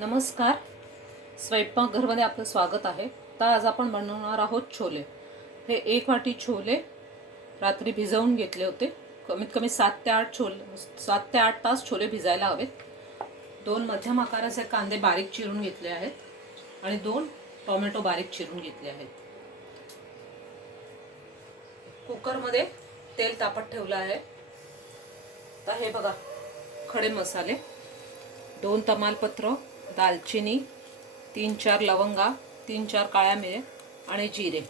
नमस्कार, स्वयंपाकघरमध्ये आपलं स्वागत आहे. तर आज आपण बनवणार आहोत छोले. हे 1 वाटी छोले रात्री भिजवून घेतले होते. कमीत कमी 7 ते 8 तास छोले भिजायला हवेत. 2 मध्यम आकाराचे कांदे बारीक चिरून घेतले आहेत आणि 2 टोमॅटो बारीक चिरून घेतले आहेत. कुकरमध्ये तेल तापत ठेवलं आहे. तर हे बघा, खडे मसाले, 2 तमालपत्र, दालचिनी, 3-4 लवंगा, 3-4 काळ्या मिऱ्या आणि जिरे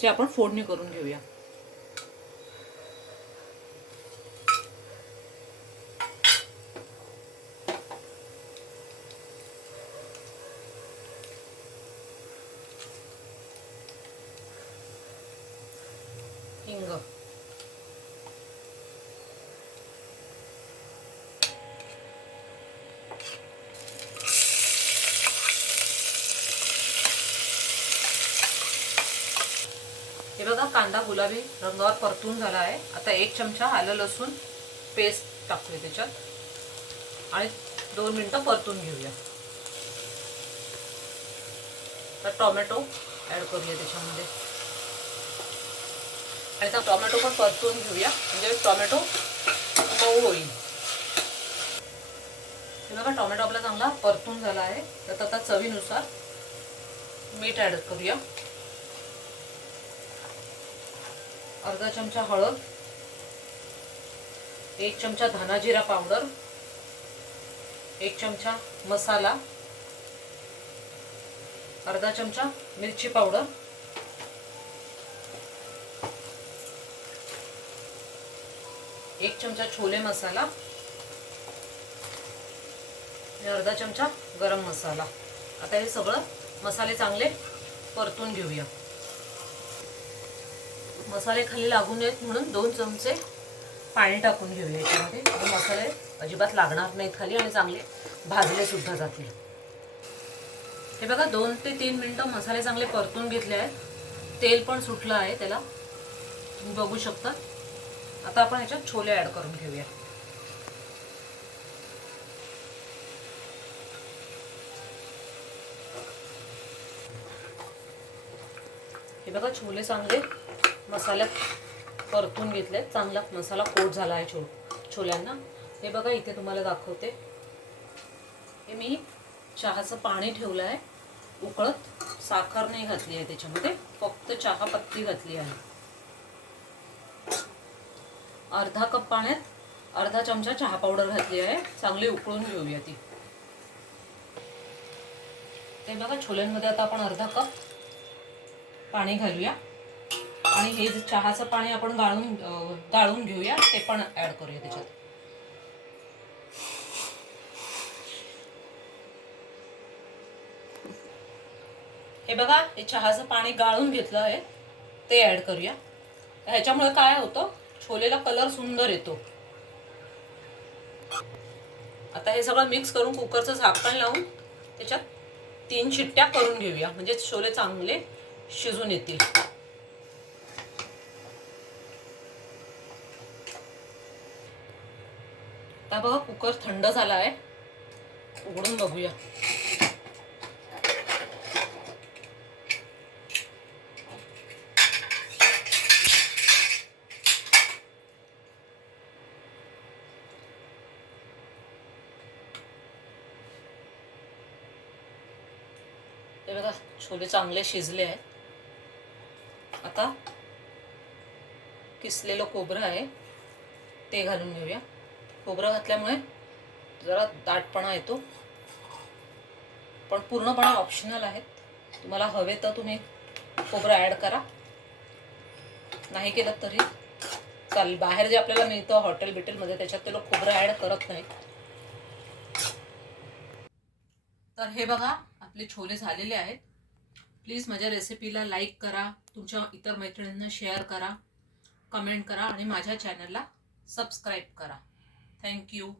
जे आपण फोडणी करून घेऊया. हिंग, हे बघा, कांदा गुलाबी रंगावर परतून झाला आहे. आता 1 चमचा आलं लसूण पेस्ट टाकूया त्याच्यात आणि 2 मिनिटं परतून घेऊया. तर टोमॅटो ॲड करूया त्याच्यामध्ये आणि आता टोमॅटो पण परतून घेऊया, म्हणजे टोमॅटो मऊ होईल. हे बघा, टोमॅटो आपला चांगला परतून झाला आहे. तर आता चवीनुसार मीठ ॲड करूया. अर्धा चमचा हळद, 1 चमचा धना जिरा पावडर, 1 चमचा मसाला, अर्धा चमचा मिरची पावडर, 1 चमचा छोले मसाला आणि अर्धा चमचा गरम मसाला. आता हे सगळं मसाले चांगले परतून घेऊया. मसाले खाली लागू नयेत म्हणून 2 चमचे पाणी टाकून घेऊया याच्यामध्ये. मसाले अजिबात लागणार नाहीत खाली आणि चांगले भाजले सुद्धा जातील. हे बघा, 2 ते 3 मिनिटं मसाले चांगले परतून घेतले आहेत. तेल पण सुटलं आहे त्याला, तुम्ही बघू शकता. आता आपण याच्यात छोले ॲड करून घेऊया. हे बघा, छोले चांगले मसाल्यात परतून घेतले. चांगला मसाला कोट झाला आहे छोल्यांना. हे बघा, इथे तुम्हाला दाखवते. हे मी चहाचं पाणी ठेवलं आहे उकळत. साखर नाही घातली आहे त्याच्यामध्ये, फक्त चहा पत्ती घातली आहे. अर्धा कप पाण्यात अर्धा चमचा चहा पावडर घातली आहे. चांगली उकळून घेऊया ती. ते बघा, छोल्यांमध्ये आता आपण अर्धा कप पाणी घालूया आणि हे जे चहाचं पाणी आपण गाळून घेऊया ते पण ॲड करूया त्याच्यात. हे बघा, हे चहाचं पाणी गाळून घेतलं आहे ते ॲड करूया. ह्याच्यामुळे काय होतं, छोलेला कलर सुंदर येतो. आता हे सगळं मिक्स करून कुकरचं झाकण लावून त्याच्यात 3 शिट्ट्या करून घेऊया, म्हणजे छोले चांगले शिजून येतील. आता बघा, कुकर थंड झाला आहे. उघडून बघूया. हे बघा, छोले चांगले शिजले आहेत. आता किसलेलं खोबरं आहे ते घालून घेऊया. खोबरं घातल्यामुळे जरा दाटपणा येतो, पण पूर्णपणे ऑप्शनल आहेत. तुम्हाला हवे तर तुम्ही खोबरं ॲड करा, नाही केलं तरी चालेल. बाहेर जे आपल्याला मिळतं हॉटेल-बिटेलमध्ये त्याच्यात ते लोक खोबरं ॲड करत नाहीत. तर हे बघा, आपले छोले झालेले आहेत. प्लीज माझ्या रेसिपीला लाईक करा, तुमच्या इतर मैत्रिणींना शेअर करा, कमेंट करा आणि माझ्या चॅनलला सबस्क्राईब करा. थँक्यू.